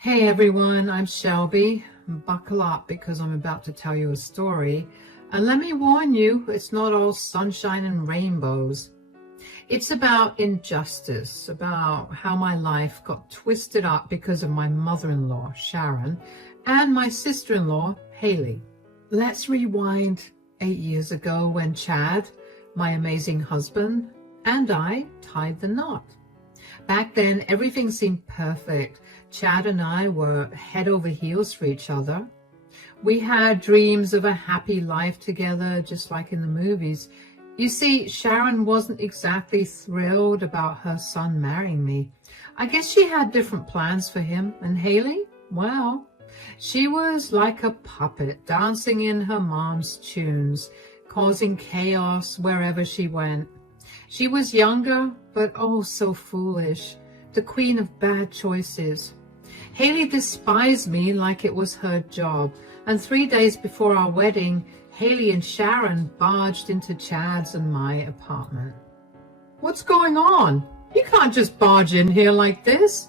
Hey everyone, I'm Shelby. Buckle up because I'm about to tell you a story. And let me warn you, it's not all sunshine and rainbows. It's about injustice, about how my life got twisted up because of my mother-in-law, Sharon, and my sister-in-law, Haley. Let's rewind 8 years ago when Chad, my amazing husband, and I tied the knot. Back then, everything seemed perfect. Chad and I were head over heels for each other. We had dreams of a happy life together, just like in the movies. You see, Sharon wasn't exactly thrilled about her son marrying me. I guess she had different plans for him. And Haley? Well, she was like a puppet, dancing in her mom's tunes, causing chaos wherever she went. She was younger, but oh so foolish, the queen of bad choices. Haley despised me like it was her job, and 3 days before our wedding, Haley and Sharon barged into Chad's and my apartment. What's going on? You can't just barge in here like this.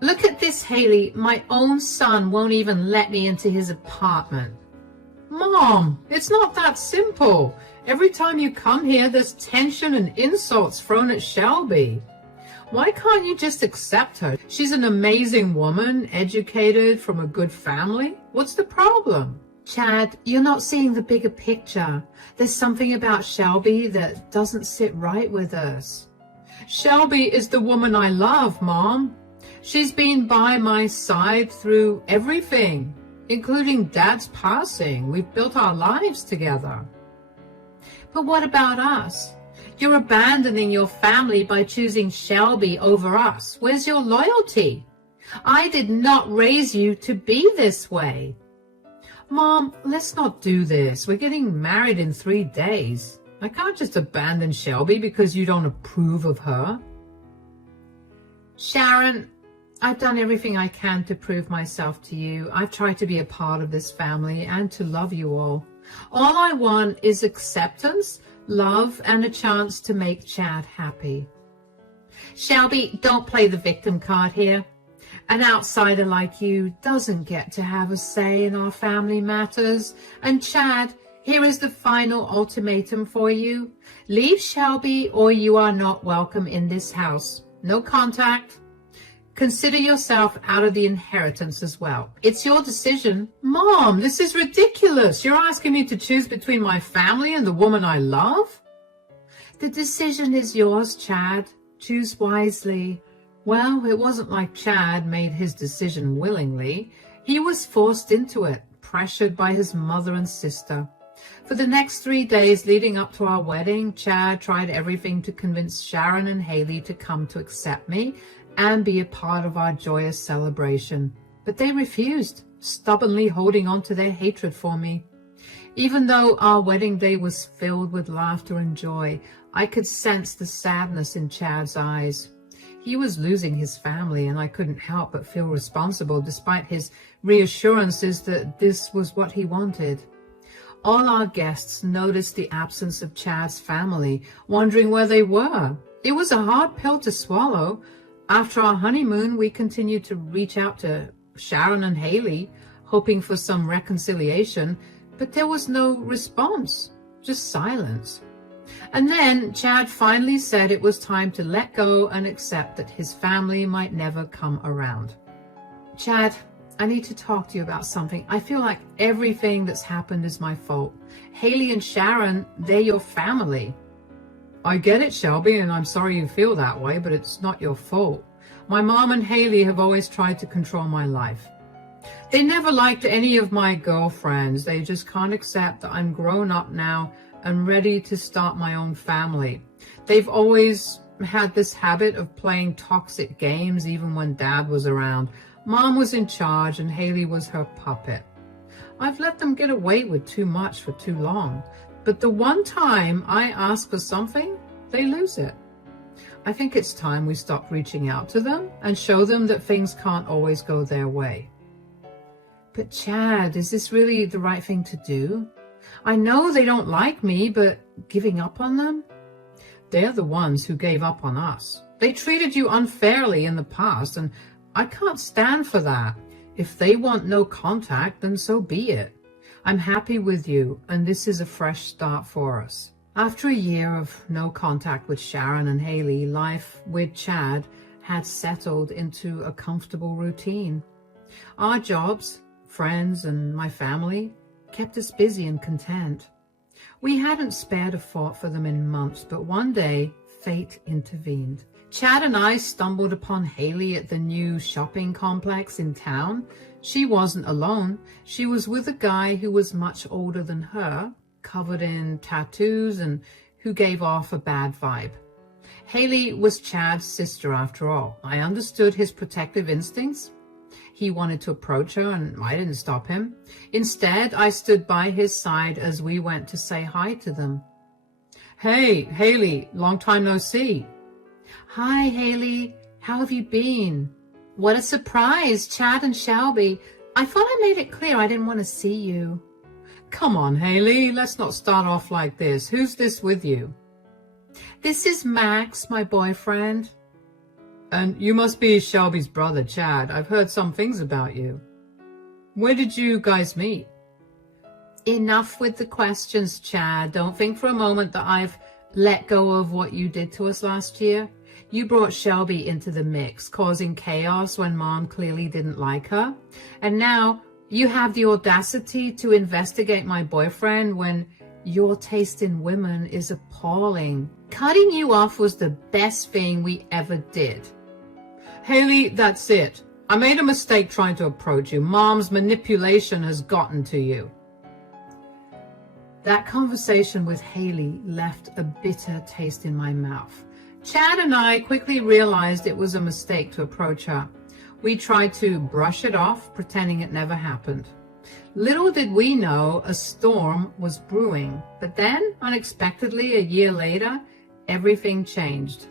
Look at this, Haley. My own son won't even let me into his apartment. Mom, it's not that simple. Every time you come here, there's tension and insults thrown at Shelby. Why can't you just accept her? She's an amazing woman, educated, from a good family. What's the problem? Chad, you're not seeing the bigger picture. There's something about Shelby that doesn't sit right with us. Shelby is the woman I love, Mom. She's been by my side through everything, including Dad's passing. We've built our lives together. But what about us? You're abandoning your family by choosing Shelby over us. Where's your loyalty? I did not raise you to be this way. Mom, let's not do this. We're getting married in 3 days. I can't just abandon Shelby because you don't approve of her. Sharon, I've done everything I can to prove myself to you. I've tried to be a part of this family and to love you all. All I want is acceptance, love, and a chance to make Chad happy. Shelby, don't play the victim card here. An outsider like you doesn't get to have a say in our family matters. And Chad, here is the final ultimatum for you. Leave Shelby or you are not welcome in this house. No contact. Consider yourself out of the inheritance as well. It's your decision. Mom, this is ridiculous. You're asking me to choose between my family and the woman I love? The decision is yours, Chad. Choose wisely. Well, it wasn't like Chad made his decision willingly. He was forced into it, pressured by his mother and sister. For the next 3 days leading up to our wedding, Chad tried everything to convince Sharon and Haley to come to accept me and be a part of our joyous celebration. But they refused, stubbornly holding on to their hatred for me. Even though our wedding day was filled with laughter and joy, I could sense the sadness in Chad's eyes. He was losing his family, and I couldn't help but feel responsible despite his reassurances that this was what he wanted. All our guests noticed the absence of Chad's family, wondering where they were. It was a hard pill to swallow. After our honeymoon, we continued to reach out to Sharon and Haley, hoping for some reconciliation, but there was no response, just silence. And then Chad finally said it was time to let go and accept that his family might never come around. Chad, I need to talk to you about something. I feel like everything that's happened is my fault. Haley and Sharon, they're your family. I get it, Shelby, and I'm sorry you feel that way, but it's not your fault. My mom and Haley have always tried to control my life. They never liked any of my girlfriends. They just can't accept that I'm grown up now and ready to start my own family. They've always had this habit of playing toxic games even when Dad was around. Mom was in charge and Haley was her puppet. I've let them get away with too much for too long. But the one time I ask for something, they lose it. I think it's time we stop reaching out to them and show them that things can't always go their way. But Chad, is this really the right thing to do? I know they don't like me, but giving up on them? They're the ones who gave up on us. They treated you unfairly in the past, and I can't stand for that. If they want no contact, then so be it. I'm happy with you, and this is a fresh start for us. After a year of no contact with Sharon and Haley, life with Chad had settled into a comfortable routine. Our jobs, friends, and my family kept us busy and content. We hadn't spared a thought for them in months, but one day, fate intervened. Chad and I stumbled upon Haley at the new shopping complex in town. She wasn't alone. She was with a guy who was much older than her, covered in tattoos, and who gave off a bad vibe. Haley was Chad's sister after all. I understood his protective instincts. He wanted to approach her, and I didn't stop him. Instead, I stood by his side as we went to say hi to them. "Hey, Haley, long time no see." "Hi, Haley. How have you been?" "What a surprise, Chad and Shelby. I thought I made it clear I didn't want to see you." "Come on, Haley, let's not start off like this. Who's this with you?" "This is Max, my boyfriend." "And you must be Shelby's brother, Chad. I've heard some things about you. Where did you guys meet?" "Enough with the questions, Chad. Don't think for a moment that I've let go of what you did to us last year. You brought Shelby into the mix, causing chaos when Mom clearly didn't like her. And now you have the audacity to investigate my boyfriend when your taste in women is appalling. Cutting you off was the best thing we ever did." "Haley, that's it. I made a mistake trying to approach you. Mom's manipulation has gotten to you." That conversation with Haley left a bitter taste in my mouth. Chad and I quickly realized it was a mistake to approach her. We tried to brush it off, pretending it never happened. Little did we know a storm was brewing. But then, unexpectedly, a year later, everything changed.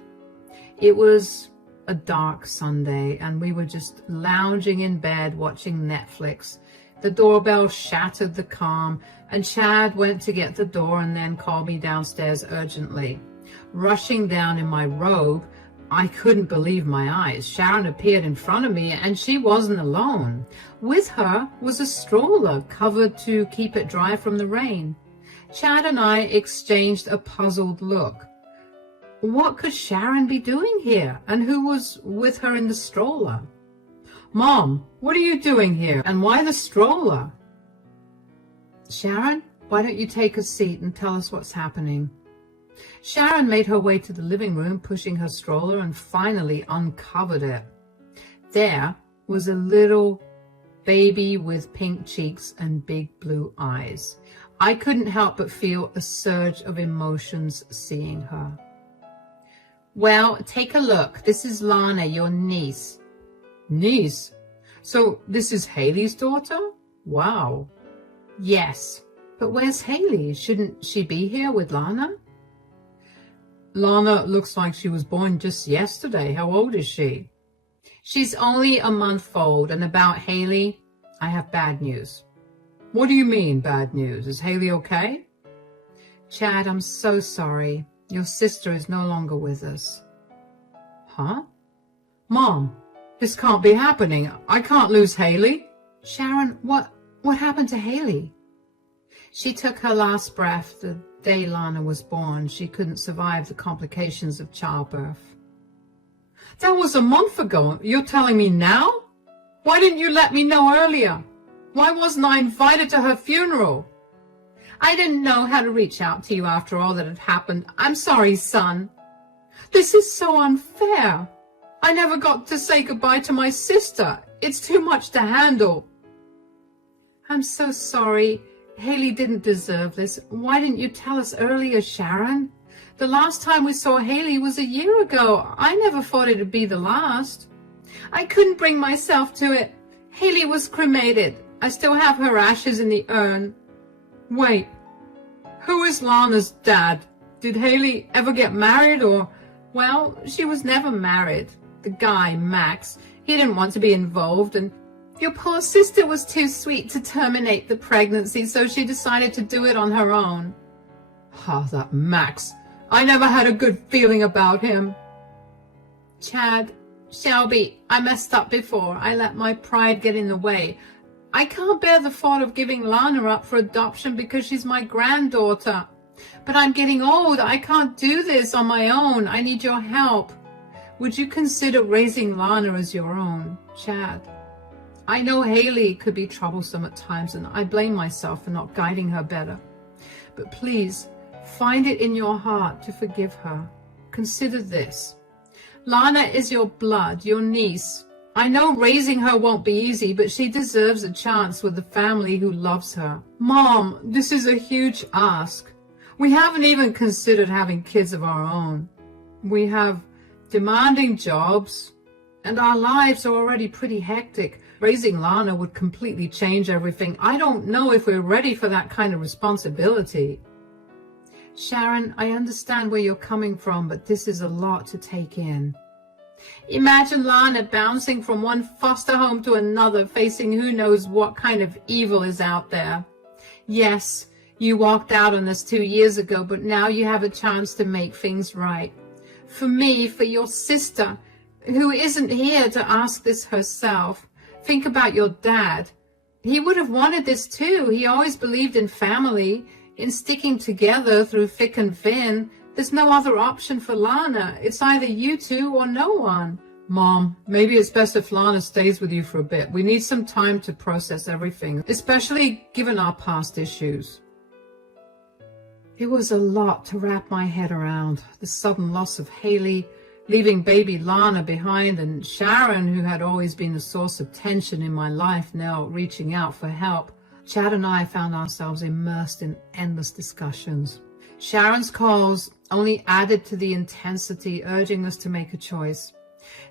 It was a dark Sunday, and we were just lounging in bed watching Netflix. The doorbell shattered the calm, and Chad went to get the door and then called me downstairs urgently. Rushing down in my robe, I couldn't believe my eyes. Sharon appeared in front of me, and she wasn't alone. With her was a stroller covered to keep it dry from the rain. Chad and I exchanged a puzzled look. What could Sharon be doing here, and who was with her in the stroller? "Mom, what are you doing here, and why the stroller?" "Sharon, why don't you take a seat and tell us what's happening?" Sharon made her way to the living room, pushing her stroller, and finally uncovered it. There was a little baby with pink cheeks and big blue eyes. I couldn't help but feel a surge of emotions seeing her. "Well, take a look. This is Lana, your niece." "Niece? So this is Haley's daughter? Wow." "Yes, but where's Haley? Shouldn't she be here with Lana?" "Lana looks like she was born just yesterday. How old is she?" "She's only a month old. And about Haley, I have bad news." "What do you mean, bad news? Is Haley okay?" "Chad, I'm so sorry. Your sister is no longer with us." "Huh? Mom, this can't be happening. I can't lose Haley." "Sharon, what happened to Haley?" "She took her last breath the day Lana was born. She couldn't survive the complications of childbirth." "That was a month ago. You're telling me now? Why didn't you let me know earlier? Why wasn't I invited to her funeral?" "I didn't know how to reach out to you after all that had happened. I'm sorry, son." "This is so unfair. I never got to say goodbye to my sister. It's too much to handle." "I'm so sorry. Haley didn't deserve this. Why didn't you tell us earlier, Sharon? The last time we saw Haley was a year ago. I never thought it'd be the last." "I couldn't bring myself to it. Haley was cremated. I still have her ashes in the urn." "Wait, who is Lana's dad? Did Haley ever get married or—" "Well, she was never married. The guy, Max, he didn't want to be involved, and your poor sister was too sweet to terminate the pregnancy, so she decided to do it on her own." "Ah, that Max. I never had a good feeling about him." "Chad, Shelby, I messed up before. I let my pride get in the way. I can't bear the thought of giving Lana up for adoption because she's my granddaughter. But I'm getting old. I can't do this on my own. I need your help. Would you consider raising Lana as your own? Chad. I know Haley could be troublesome at times, and I blame myself for not guiding her better. But please, find it in your heart to forgive her. Consider this. Lana is your blood, your niece. I know raising her won't be easy, but she deserves a chance with a family who loves her. Mom, this is a huge ask. We haven't even considered having kids of our own. We have demanding jobs, and our lives are already pretty hectic. Raising Lana would completely change everything. I don't know if we're ready for that kind of responsibility. Sharon, I understand where you're coming from, but this is a lot to take in. Imagine Lana bouncing from one foster home to another, facing who knows what kind of evil is out there. Yes, you walked out on this 2 years ago, but now you have a chance to make things right. For me, for your sister, who isn't here to ask this herself. Think about your dad. He would have wanted this too. He always believed in family, in sticking together through thick and thin. There's no other option for Lana. It's either you two or no one. Mom, maybe it's best if Lana stays with you for a bit. We need some time to process everything, especially given our past issues. It was a lot to wrap my head around. The sudden loss of Haley, leaving baby Lana behind, and Sharon, who had always been a source of tension in my life, now reaching out for help. Chad and I found ourselves immersed in endless discussions. Sharon's calls only added to the intensity, urging us to make a choice.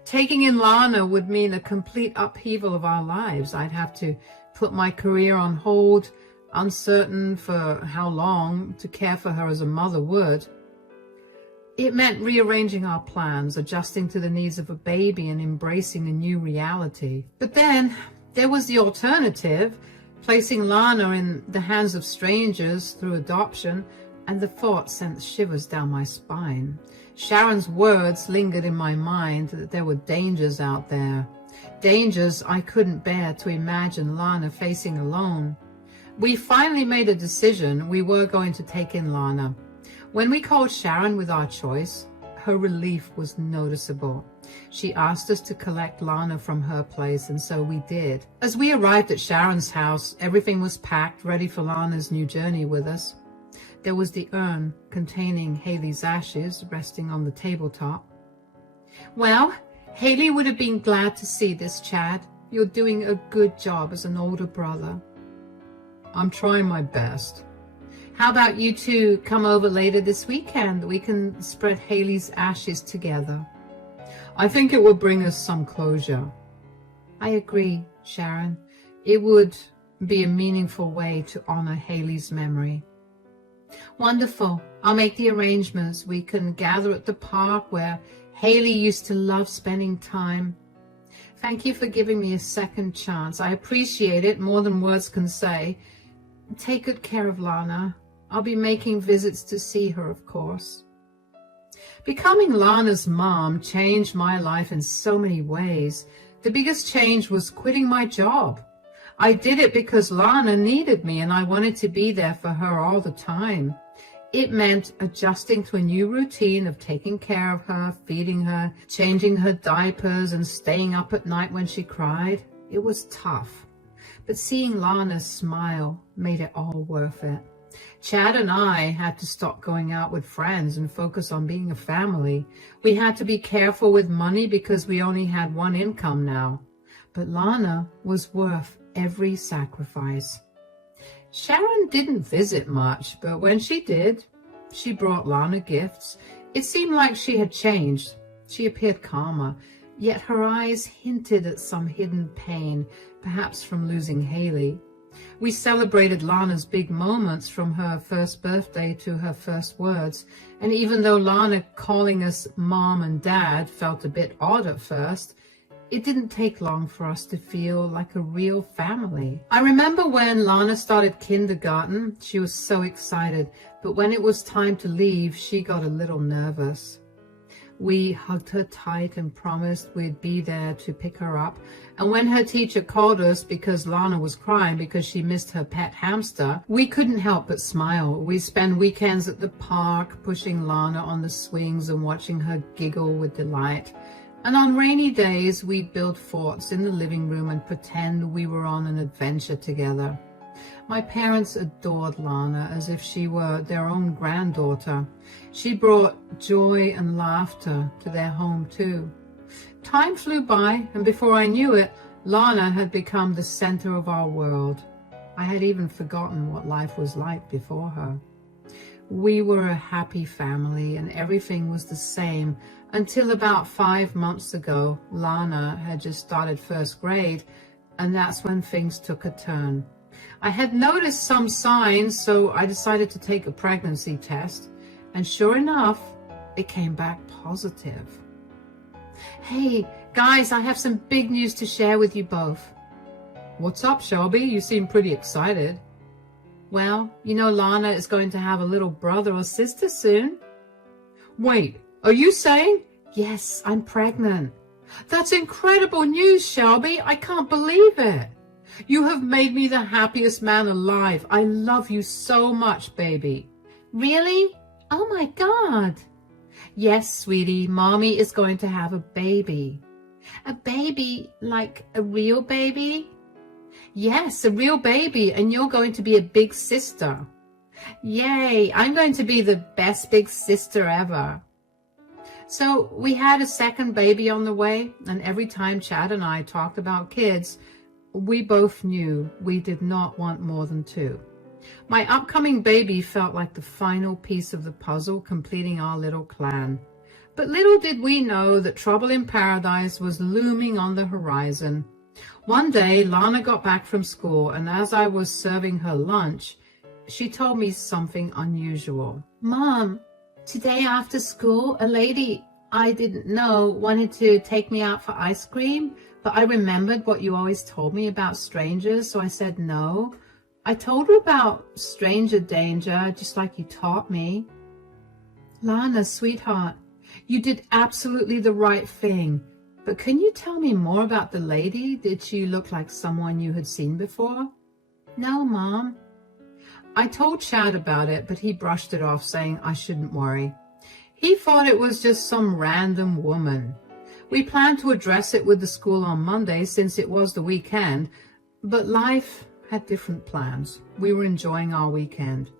Taking in Lana would mean a complete upheaval of our lives. I'd have to put my career on hold, uncertain for how long to care for her as a mother would. It meant rearranging our plans, adjusting to the needs of a baby, and embracing a new reality. But then there was the alternative, placing Lana in the hands of strangers through adoption, and the thought sent shivers down my spine. Sharon's words lingered in my mind that there were dangers out there, dangers I couldn't bear to imagine Lana facing alone. We finally made a decision. We were going to take in Lana. When we called Sharon with our choice, her relief was noticeable. She asked us to collect Lana from her place, and so we did. As we arrived at Sharon's house, everything was packed, ready for Lana's new journey with us. There was the urn containing Haley's ashes resting on the tabletop. Well, Haley would have been glad to see this, Chad. You're doing a good job as an older brother. I'm trying my best. How about you two come over later this weekend? We can spread Haley's ashes together. I think it will bring us some closure. I agree, Sharon. It would be a meaningful way to honor Haley's memory. Wonderful. I'll make the arrangements. We can gather at the park where Haley used to love spending time. Thank you for giving me a second chance. I appreciate it more than words can say. Take good care of Lana. I'll be making visits to see her, of course. Becoming Lana's mom changed my life in so many ways. The biggest change was quitting my job. I did it because Lana needed me, and I wanted to be there for her all the time. It meant adjusting to a new routine of taking care of her, feeding her, changing her diapers, and staying up at night when she cried. It was tough, but seeing Lana smile made it all worth it. Chad and I had to stop going out with friends and focus on being a family. We had to be careful with money because we only had one income now. But Lana was worth every sacrifice. Sharon didn't visit much, but when she did, she brought Lana gifts. It seemed like she had changed. She appeared calmer, yet her eyes hinted at some hidden pain, perhaps from losing Haley. We celebrated Lana's big moments, from her first birthday to her first words, and even though Lana calling us Mom and Dad felt a bit odd at first, it didn't take long for us to feel like a real family. I remember when Lana started kindergarten, she was so excited, but when it was time to leave, she got a little nervous. We hugged her tight and promised we'd be there to pick her up. And when her teacher called us because Lana was crying because she missed her pet hamster, we couldn't help but smile. We spent weekends at the park, pushing Lana on the swings and watching her giggle with delight. And on rainy days, we'd build forts in the living room and pretend we were on an adventure together. My parents adored Lana as if she were their own granddaughter. She brought joy and laughter to their home too. Time flew by, and before I knew it, Lana had become the center of our world. I had even forgotten what life was like before her. We were a happy family, and everything was the same until about 5 months ago. Lana had just started first grade, and that's when things took a turn. I had noticed some signs, so I decided to take a pregnancy test, and sure enough, it came back positive. Hey, guys, I have some big news to share with you both. What's up, Shelby? You seem pretty excited. Well, you know Lana is going to have a little brother or sister soon. Wait, are you saying? Yes, I'm pregnant. That's incredible news, Shelby. I can't believe it. You have made me the happiest man alive. I love you so much, baby. Really? Oh my God. Yes, sweetie, Mommy is going to have a baby. A baby, like a real baby? Yes, a real baby, and you're going to be a big sister. Yay, I'm going to be the best big sister ever. So we had a second baby on the way, and every time Chad and I talked about kids, we both knew we did not want more than 2. My upcoming baby felt like the final piece of the puzzle completing our little clan. But little did we know that trouble in paradise was looming on the horizon. One day, Lana got back from school, and as I was serving her lunch, she told me something unusual. Mom, today after school, a lady I didn't know wanted to take me out for ice cream, but I remembered what you always told me about strangers, so I said no. I told her about stranger danger, just like you taught me. Lana, sweetheart, you did absolutely the right thing. But can you tell me more about the lady? Did she look like someone you had seen before? No, Mom. I told Chad about it, but he brushed it off, saying I shouldn't worry. He thought it was just some random woman. We planned to address it with the school on Monday since it was the weekend, but life had different plans. We were enjoying our weekend.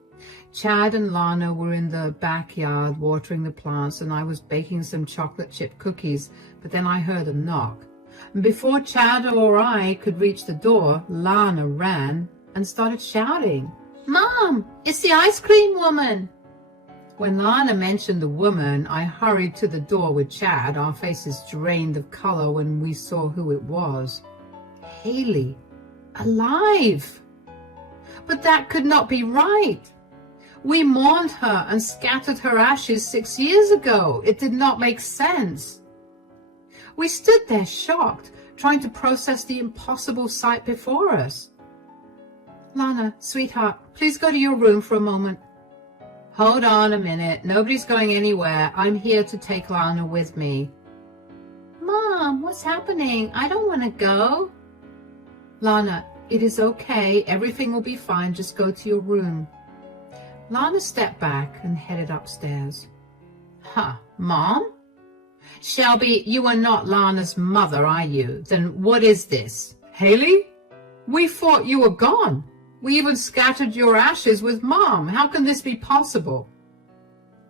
Chad and Lana were in the backyard watering the plants, and I was baking some chocolate chip cookies, but then I heard a knock. And before Chad or I could reach the door, Lana ran and started shouting, Mom, it's the ice cream woman. When Lana mentioned the woman, I hurried to the door with Chad. Our faces drained of color when we saw who it was. Haley, alive! But that could not be right. We mourned her and scattered her ashes 6 years ago. It did not make sense. We stood there shocked, trying to process the impossible sight before us. Lana, sweetheart, please go to your room for a moment. Hold on a minute. Nobody's going anywhere. I'm here to take Lana with me. Mom, what's happening? I don't want to go. Lana, it is okay. Everything will be fine. Just go to your room. Lana stepped back and headed upstairs. Huh, Mom? Shelby, you are not Lana's mother, are you? Then what is this? Haley? We thought you were gone. We even scattered your ashes with Mom. How can this be possible?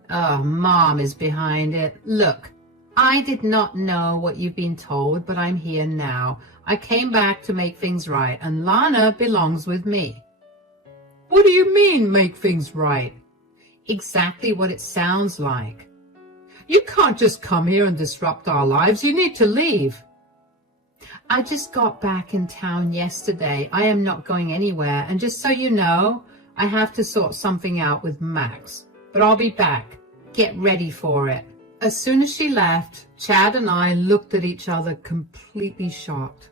Oh, Mom is behind it. Look, I did not know what you've been told, but I'm here now. I came back to make things right, and Lana belongs with me. What do you mean, make things right? Exactly what it sounds like. You can't just come here and disrupt our lives. You need to leave. I just got back in town yesterday. I am not going anywhere. And just so you know, I have to sort something out with Max. But I'll be back. Get ready for it. As soon as she left, Chad and I looked at each other completely shocked.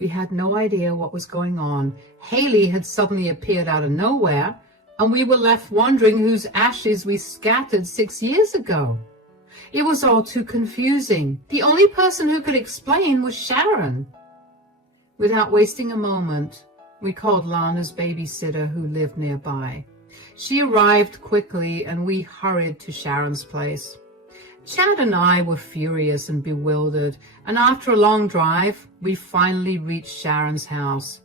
We had no idea what was going on. Haley had suddenly appeared out of nowhere, and we were left wondering whose ashes we scattered 6 years ago. It was all too confusing. The only person who could explain was Sharon. Without wasting a moment, we called Lana's babysitter who lived nearby. She arrived quickly and we hurried to Sharon's place. Chad and I were furious and bewildered, and after a long drive, we finally reached Sharon's house.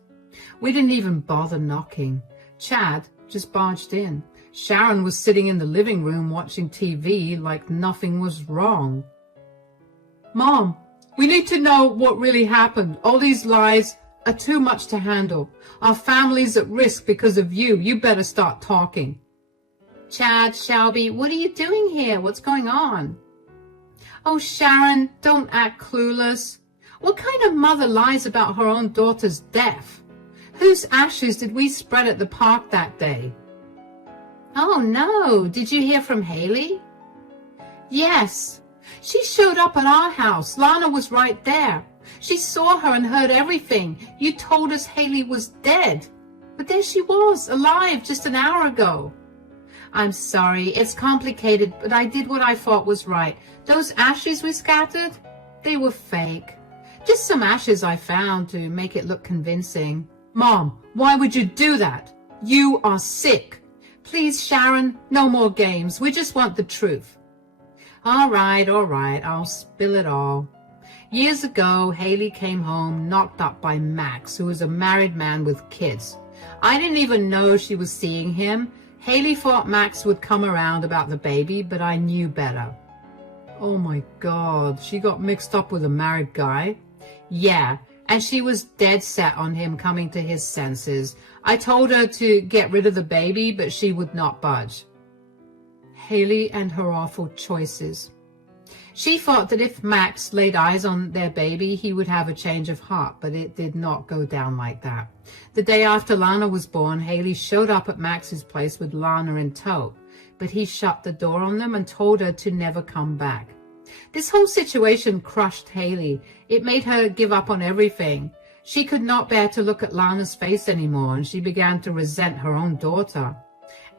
We didn't even bother knocking. Chad just barged in. Sharon was sitting in the living room watching TV like nothing was wrong. "Mom, we need to know what really happened. All these lies are too much to handle. Our family's at risk because of you. You better start talking." "Chad, Shelby, what are you doing here? What's going on?" "Oh, Sharon, don't act clueless. What kind of mother lies about her own daughter's death? Whose ashes did we spread at the park that day?" "Oh, no. Did you hear from Haley?" "Yes. She showed up at our house. Lana was right there. She saw her and heard everything. You told us Haley was dead. But there she was, alive just an hour ago." "I'm sorry. It's complicated, but I did what I thought was right. Those ashes we scattered, they were fake. Just some ashes I found to make it look convincing." "Mom, why would you do that? You are sick." "Please, Sharon, no more games. We just want the truth." All right, I'll spill it all. Years ago, Haley came home knocked up by Max, who was a married man with kids. I didn't even know she was seeing him. Haley thought Max would come around about the baby, but I knew better. Oh my God, she got mixed up with a married guy? Yeah, and she was dead set on him coming to his senses. I told her to get rid of the baby, but she would not budge. Haley and her awful choices. She thought that if Max laid eyes on their baby, he would have a change of heart, but it did not go down like that. The day after Lana was born, Haley showed up at Max's place with Lana in tow, but he shut the door on them and told her to never come back. This whole situation crushed Haley. It made her give up on everything. She could not bear to look at Lana's face anymore, and she began to resent her own daughter.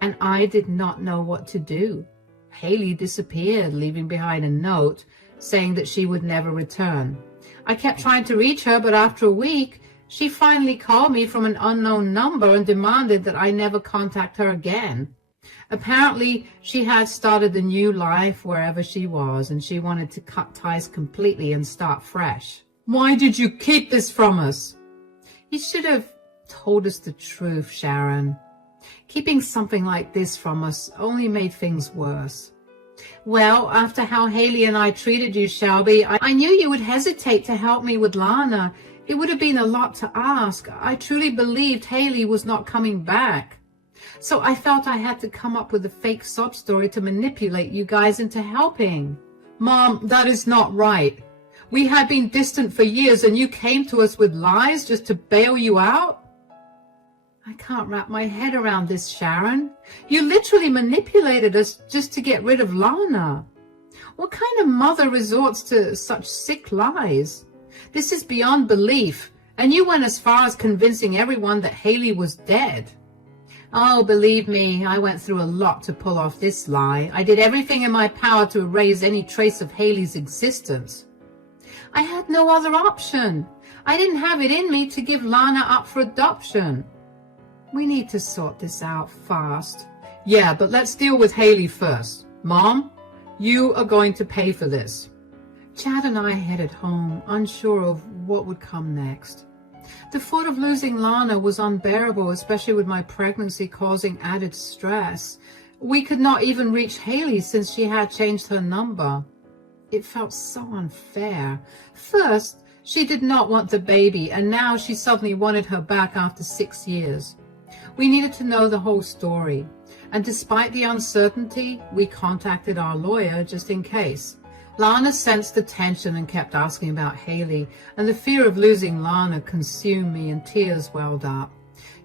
And I did not know what to do. Haley disappeared, leaving behind a note saying that she would never return. I kept trying to reach her, but after a week, she finally called me from an unknown number and demanded that I never contact her again. Apparently, she had started a new life wherever she was, and she wanted to cut ties completely and start fresh. Why did you keep this from us? You should have told us the truth, Sharon. Keeping something like this from us only made things worse. Well, after how Haley and I treated you, Shelby, I knew you would hesitate to help me with Lana. It would have been a lot to ask. I truly believed Haley was not coming back. So I felt I had to come up with a fake sob story to manipulate you guys into helping. Mom, that is not right. We had been distant for years and you came to us with lies just to bail you out? I can't wrap my head around this, Sharon. You literally manipulated us just to get rid of Lana. What kind of mother resorts to such sick lies? This is beyond belief, and you went as far as convincing everyone that Haley was dead. Oh, believe me, I went through a lot to pull off this lie. I did everything in my power to erase any trace of Haley's existence. I had no other option. I didn't have it in me to give Lana up for adoption. We need to sort this out fast. Yeah, but let's deal with Haley first. Mom, you are going to pay for this. Chad and I headed home, unsure of what would come next. The thought of losing Lana was unbearable, especially with my pregnancy causing added stress. We could not even reach Haley since she had changed her number. It felt so unfair. First, she did not want the baby, and now she suddenly wanted her back after 6 years. We needed to know the whole story, and despite the uncertainty, we contacted our lawyer just in case. Lana sensed the tension and kept asking about Haley, and the fear of losing Lana consumed me and tears welled up.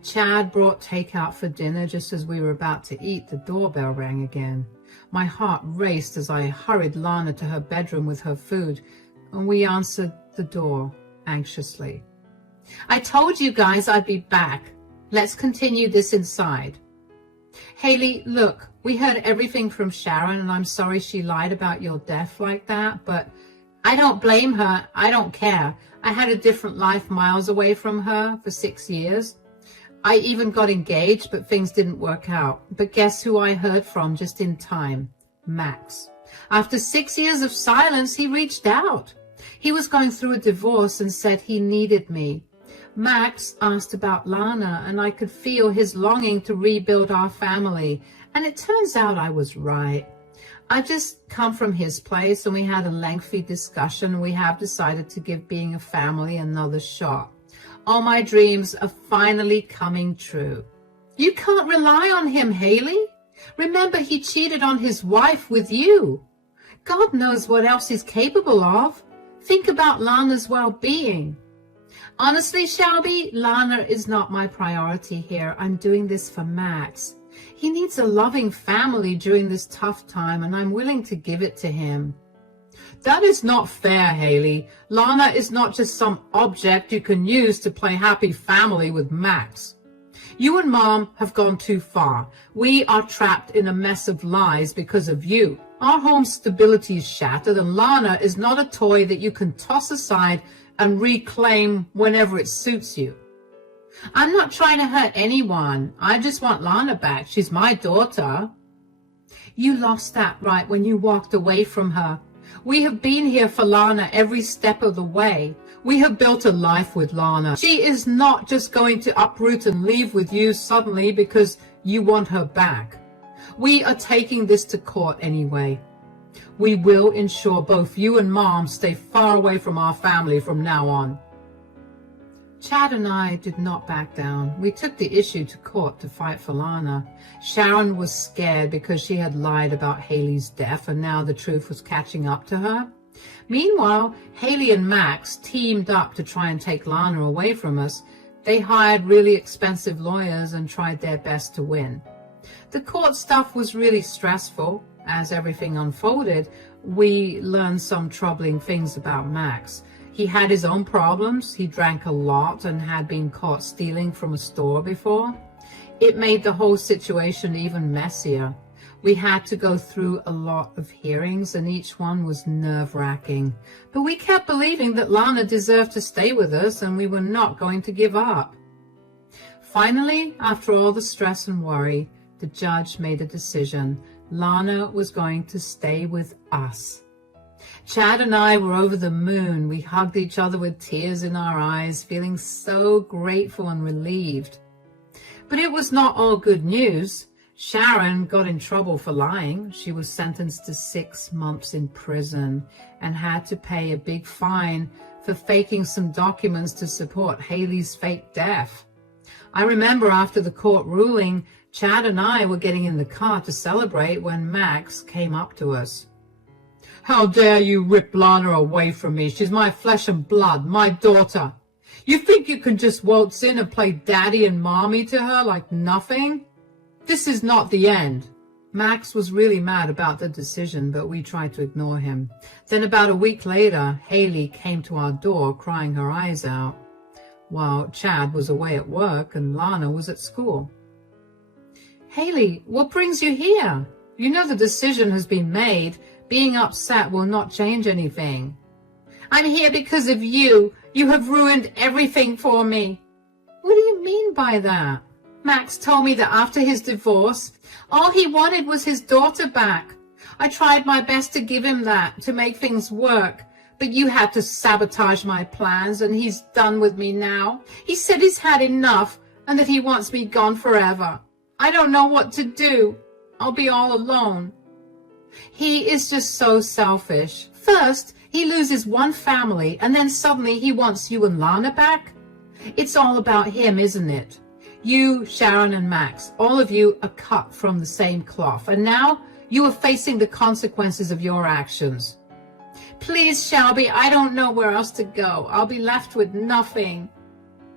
Chad brought takeout for dinner. Just as we were about to eat, the doorbell rang again. My heart raced as I hurried Lana to her bedroom with her food, and we answered the door anxiously. I told you guys I'd be back. Let's continue this inside. Haley, look, we heard everything from Sharon, and I'm sorry she lied about your death like that, but I don't blame her. I don't care. I had a different life miles away from her for 6 years. I even got engaged, but things didn't work out. But guess who I heard from just in time? Max. After 6 years of silence, he reached out. He was going through a divorce and said he needed me. Max asked about Lana, and I could feel his longing to rebuild our family. And it turns out I was right. I just come from his place, and we had a lengthy discussion. We have decided to give being a family another shot. All my dreams are finally coming true. You can't rely on him, Haley. Remember, he cheated on his wife with you. God knows what else he's capable of. Think about Lana's well-being. Honestly, Shelby, Lana is not my priority here. I'm doing this for Max. He needs a loving family during this tough time, and I'm willing to give it to him. That is not fair, Haley. Lana is not just some object you can use to play happy family with Max. You and Mom have gone too far. We are trapped in a mess of lies because of you. Our home stability is shattered, and Lana is not a toy that you can toss aside and reclaim whenever it suits you. I'm not trying to hurt anyone. I just want Lana back. She's my daughter. You lost that right when you walked away from her. We have been here for Lana every step of the way. We have built a life with Lana. She is not just going to uproot and leave with you suddenly because you want her back. We are taking this to court anyway. We will ensure both you and Mom stay far away from our family from now on. Chad and I did not back down. We took the issue to court to fight for Lana. Sharon was scared because she had lied about Haley's death, and now the truth was catching up to her. Meanwhile, Haley and Max teamed up to try and take Lana away from us. They hired really expensive lawyers and tried their best to win. The court stuff was really stressful. As everything unfolded, we learned some troubling things about Max. He had his own problems. He drank a lot and had been caught stealing from a store before. It made the whole situation even messier. We had to go through a lot of hearings, and each one was nerve-wracking. But we kept believing that Lana deserved to stay with us, and we were not going to give up. Finally, after all the stress and worry, the judge made a decision. Lana was going to stay with us. Chad and I were over the moon. We hugged each other with tears in our eyes, feeling so grateful and relieved. But it was not all good news. Sharon got in trouble for lying. She was sentenced to 6 months in prison and had to pay a big fine for faking some documents to support Haley's fake death. I remember after the court ruling, Chad and I were getting in the car to celebrate when Max came up to us. How dare you rip Lana away from me? She's my flesh and blood, my daughter. You think you can just waltz in and play daddy and mommy to her like nothing? This is not the end. Max was really mad about the decision, but we tried to ignore him. Then about a week later, Haley came to our door crying her eyes out, while Chad was away at work and Lana was at school. Haley, what brings you here? You know the decision has been made. Being upset will not change anything. I'm here because of you. You have ruined everything for me. What do you mean by that? Max told me that after his divorce, all he wanted was his daughter back. I tried my best to give him that, to make things work. But you had to sabotage my plans, and he's done with me now. He said he's had enough and that he wants me gone forever. I don't know what to do. I'll be all alone. He is just so selfish. First, he loses one family, and then suddenly he wants you and Lana back. It's all about him, isn't it? You, Sharon, and Max, all of you are cut from the same cloth, and now you are facing the consequences of your actions. Please, Shelby, I don't know where else to go. I'll be left with nothing.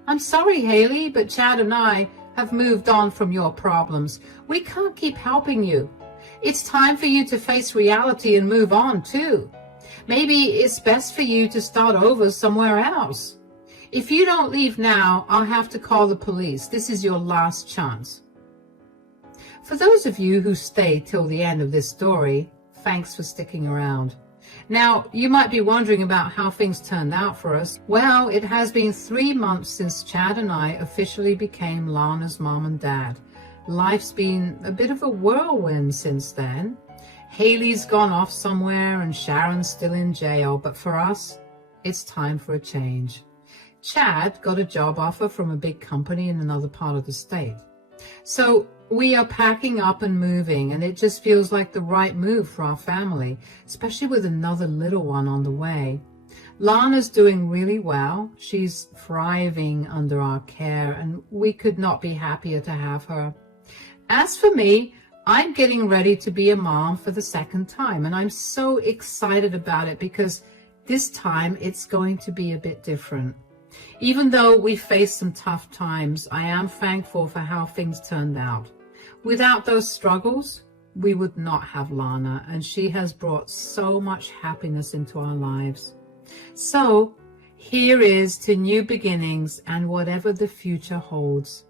I'm sorry, Haley, but Chad and I have moved on from your problems. We can't keep helping you. It's time for you to face reality and move on, too. Maybe it's best for you to start over somewhere else. If you don't leave now, I'll have to call the police. This is your last chance. For those of you who stayed till the end of this story, thanks for sticking around. Now, you might be wondering about how things turned out for us. Well, it has been 3 months since Chad and I officially became Lana's mom and dad. Life's been a bit of a whirlwind since then. Haley's gone off somewhere and Sharon's still in jail, but for us, it's time for a change. Chad got a job offer from a big company in another part of the state. So we are packing up and moving, and it just feels like the right move for our family, especially with another little one on the way. Lana's doing really well. She's thriving under our care, and we could not be happier to have her. As for me, I'm getting ready to be a mom for the second time, and I'm so excited about it because this time it's going to be a bit different. Even though we faced some tough times, I am thankful for how things turned out. Without those struggles, we would not have Lana, and she has brought so much happiness into our lives. So, here is to new beginnings and whatever the future holds.